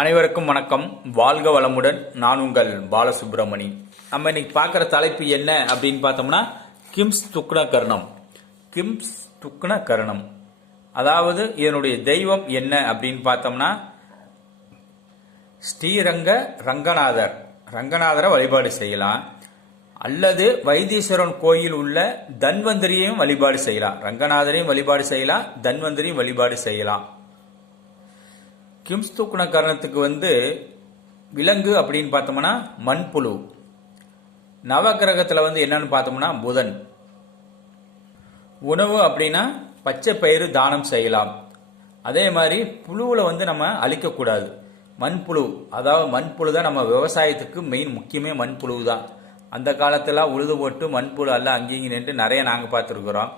அனைவருக்கும் வணக்கம். வாழ்க வளமுடன். நான் உங்கள் பாலசுப்ரமணி. நம்ம இன்னைக்கு பார்க்குற தலைப்பு என்ன அப்படின்னு பார்த்தோம்னா கிம்ஸ் துக்ன கர்ணம். கிம்ஸ் துக்ன கர்ணம் அதாவது இதனுடைய தெய்வம் என்ன அப்படின்னு பார்த்தோம்னா ஸ்ரீரங்க ரங்கநாதர். ரங்கநாதரை வழிபாடு செய்யலாம், அல்லது வைத்தீஸ்வரன் கோயில் உள்ள தன்வந்திரியையும் வழிபாடு செய்யலாம். ரங்கநாதரையும் வழிபாடு செய்யலாம், தன்வந்திரியும் வழிபாடு செய்யலாம். கிம்ஸ் துக்ன கர்ணத்துக்கு விலங்கு அப்படின்னு பார்த்தோம்னா மண்புழு. நவகிரகத்தில் என்னன்னு பார்த்தோம்னா புதன். உணவு அப்படின்னா பச்சை பயிறு தானம் செய்யலாம். அதே மாதிரி புழுவில் நம்ம அழிக்கக்கூடாது. மண்புழு, அதாவது மண்புழு தான் நம்ம விவசாயத்துக்கு மெயின், முக்கியமே மண்புழு தான். அந்த காலத்தில் உழுது போட்டு மண்புழு எல்லாம் அங்கேயும் நின்று நிறைய நாங்கள் பார்த்துருக்குறோம்.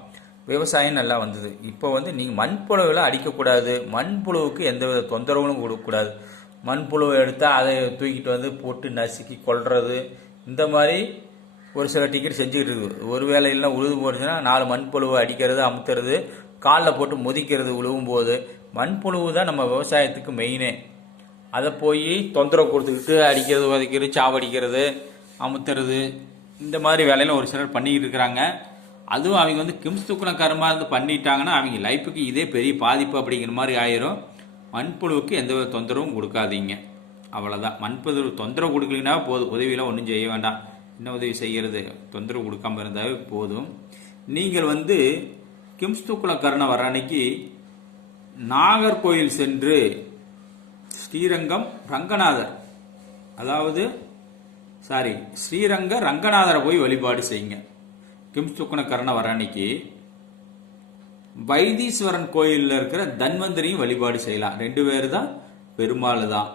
விவசாயம் நல்லா வந்தது. இப்போ நீங்கள் மண்புழுவில் அடிக்கக்கூடாது. மண்புழுவுக்கு எந்தவித தொந்தரவும் கொடுக்கக்கூடாது. மண்புழுவை எடுத்தால் அதை தூக்கிட்டு போட்டு நசுக்கி கொள்வது, இந்த மாதிரி ஒரு சில டிக்கெட் செஞ்சுக்கிட்டு இருக்குது. ஒரு வேளை இல்லை உழுது போடுச்சுன்னா 4 மண்புழுவை அடிக்கிறது, அமுத்துறது, காலில் போட்டு முதிக்கிறது உழுவும் போது. மண்புழுவு தான் நம்ம விவசாயத்துக்கு மெயினே. அதை போய் தொந்தரவு கொடுத்துக்கிட்டு அடிக்கிறது, உதைக்கிறது, சாவடிக்கிறது, அமுத்துறது, இந்த மாதிரி வேலையில் ஒரு சிலர் பண்ணிக்கிட்டு இருக்கிறாங்க. அதுவும் அவங்க கிம்ஸ் துக்ன கர்மா பண்ணிட்டாங்கன்னா அவங்க லைஃபுக்கு இதே பெரிய பாதிப்பு அப்படிங்கிற மாதிரி ஆயிரும். மண்புழுவுக்கு எந்த தொந்தரவும் கொடுக்காதீங்க, அவ்வளோதான். மண்புழு தொந்தரவு கொடுக்கலன்னா போதும், உதவியெல்லாம் ஒன்றும் செய்ய வேண்டாம். என்ன உதவி செய்கிறது, தொந்தரவு கொடுக்காம இருந்தாவே போதும். நீங்கள் கிம்ஸ் துக்ன கர்ணம் வர அன்னைக்கு நாகர்கோயில் சென்று ஸ்ரீரங்கம் ரங்கநாதர், அதாவது ஸ்ரீரங்க ரங்கநாதரை போய் வழிபாடு செய்யுங்க. கிம்ஸ் துக்ன கர்ணம் வர அன்னைக்கு வைத்தீஸ்வரன் கோயிலில் இருக்கிற தன்வந்திரியும் வழிபாடு செய்யலாம். 2 பேர் தான், பெருமாள் தான்.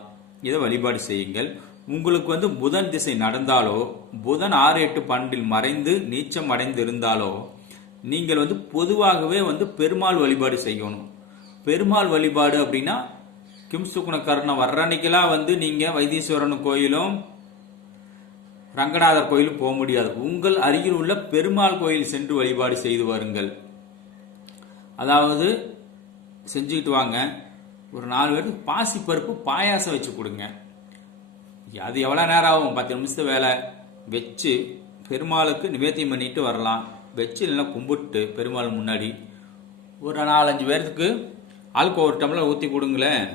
இதை வழிபாடு செய்யுங்கள். உங்களுக்கு புதன் திசை நடந்தாலோ, புதன் 6, 8, 12 மறைந்து நீச்சம் அடைந்து இருந்தாலோ, நீங்கள் பொதுவாகவே பெருமாள் வழிபாடு செய்யணும். பெருமாள் வழிபாடு அப்படின்னா கிம்ஸ் துக்ன கர்ணம் வர்ற அன்னைக்கெல்லாம் நீங்க வைத்தீஸ்வரன் கோயிலும் ரங்கநாதர் கோயிலும் போக முடியாது. உங்கள் அருகில் உள்ள பெருமாள் கோயில் சென்று வழிபாடு செய்து வாருங்கள். அதாவது செஞ்சுக்கிட்டு வாங்க. ஒரு 4 பேருக்கு பாசி பருப்பு பாயாசம் வச்சு கொடுங்க. அது எவ்வளோ நேரம் ஆகும்? 10 நிமிஷத்து வேலை. வச்சு பெருமாளுக்கு நிவேத்தியம் பண்ணிட்டு வரலாம். வச்சு இல்லைன்னா கும்பிட்டு பெருமாள் முன்னாடி ஒரு 4-5 பேருக்கு ஆளுக்கு ஒரு டம்ளர் ஊற்றி கொடுங்களேன்.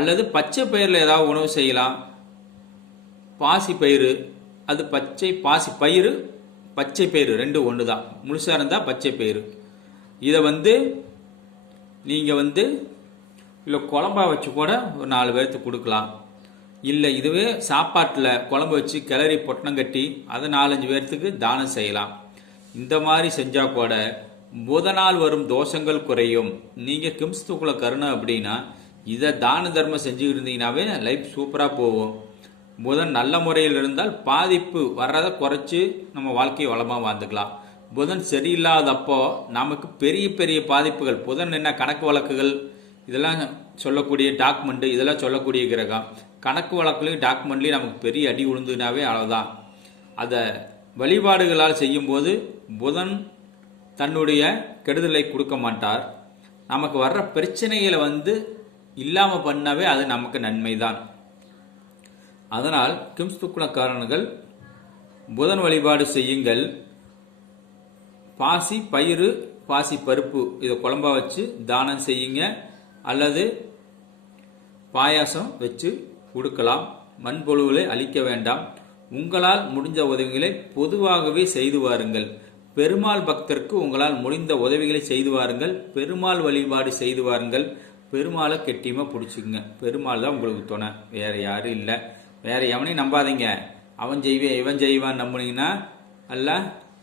அல்லது பச்சை பயிரில் ஏதாவது உணவு செய்யலாம். பாசி பயிறு, அது பாசி பயிறு, பச்சை பயிறு 2 ஒன்று தான். முழுசாக இருந்தால் பச்சை பயிறு. இதை நீங்கள் இல்லை குழம்பா வச்சு கூட ஒரு 4 பேர்த்துக்கு கொடுக்கலாம். இல்லை இதுவே சாப்பாட்டில் குழம்பு வச்சு கிளறி பொட்டணம் கட்டி அதை 4-5 பேர்த்துக்கு தானம் செய்யலாம். இந்த மாதிரி செஞ்சால் கூட புதனால் வரும் தோஷங்கள் குறையும். நீங்கள் கிம்ஸ் துக்ன கர்ணம் அப்படின்னா இதை தான தர்மம் செஞ்சுக்கிட்டு இருந்தீங்கன்னாவே லைஃப் சூப்பராக போகும். புதன் நல்ல முறையில் இருந்தால் பாதிப்பு வர்றதை குறைச்சி நம்ம வாழ்க்கையை வளமாக வாழ்ந்துக்கலாம். புதன் சரியில்லாதப்போ நமக்கு பெரிய பெரிய பாதிப்புகள். புதன் என்ன கணக்கு வழக்குகள் இதெல்லாம் சொல்லக்கூடிய டாக்குமெண்ட், இதெல்லாம் சொல்லக்கூடிய கிரகம். கணக்கு வழக்குலையும் டாக்குமெண்ட்லையும் நமக்கு பெரிய அடி விழுந்துனாவே அவ்வளோதான். அதை வழிபாடுகளால் செய்யும்போது புதன் தன்னுடைய கெடுதலை கொடுக்க மாட்டார். நமக்கு வர்ற பிரச்சனைகளை இல்லாமல் பண்ணாவே அது நமக்கு நன்மை தான். அதனால் கிம்ஸ் துக்ன கர்ணர்கள் புதன் வழிபாடு செய்யுங்கள். பாசி பயிறு, பாசி பருப்பு இதை குழம்பா வச்சு தானம் செய்யுங்க. அல்லது பாயாசம் வச்சு கொடுக்கலாம். மண்புழுவை அழிக்க வேண்டாம். உங்களால் முடிஞ்ச உதவிகளை பொதுவாகவே செய்து வாருங்கள். பெருமாள் பக்தருக்கு உங்களால் முடிந்த உதவிகளை செய்து வாருங்கள். பெருமாள் வழிபாடு செய்து வாருங்கள். பெருமாளை கெட்டியமாக பிடிச்சிக்குங்க. பெருமாள் தான் உங்களுக்கு துணை, வேற யாரும் இல்லை. வேற எவனையும் நம்பாதீங்க. அவன் செய்வேன் இவன் செய்வான் நம்பினீங்கன்னா அல்ல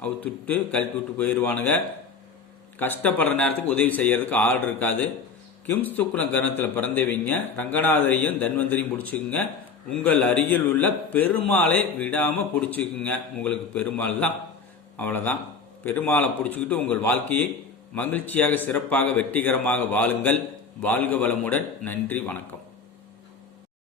அவுத்துட்டு கழட்டி விட்டு போயிடுவானுங்க. கஷ்டப்படுற நேரத்துக்கு உதவி செய்யறதுக்கு ஆள் இருக்காது. கிம்ஸ் துக்ன கர்ணத்தில் பிறந்தவங்க ரங்கநாதரையும் தன்வந்திரியும் பிடிச்சிக்குங்க. உங்கள் அருகில் உள்ள பெருமாளை விடாமல் பிடிச்சிக்குங்க. உங்களுக்கு பெருமாள் தான், அவ்வளோதான். பெருமாளை பிடிச்சிக்கிட்டு உங்கள் வாழ்க்கையை மகிழ்ச்சியாக, சிறப்பாக, வெற்றிகரமாக வாழுங்கள். வாழ்க வளமுடன். நன்றி, வணக்கம்.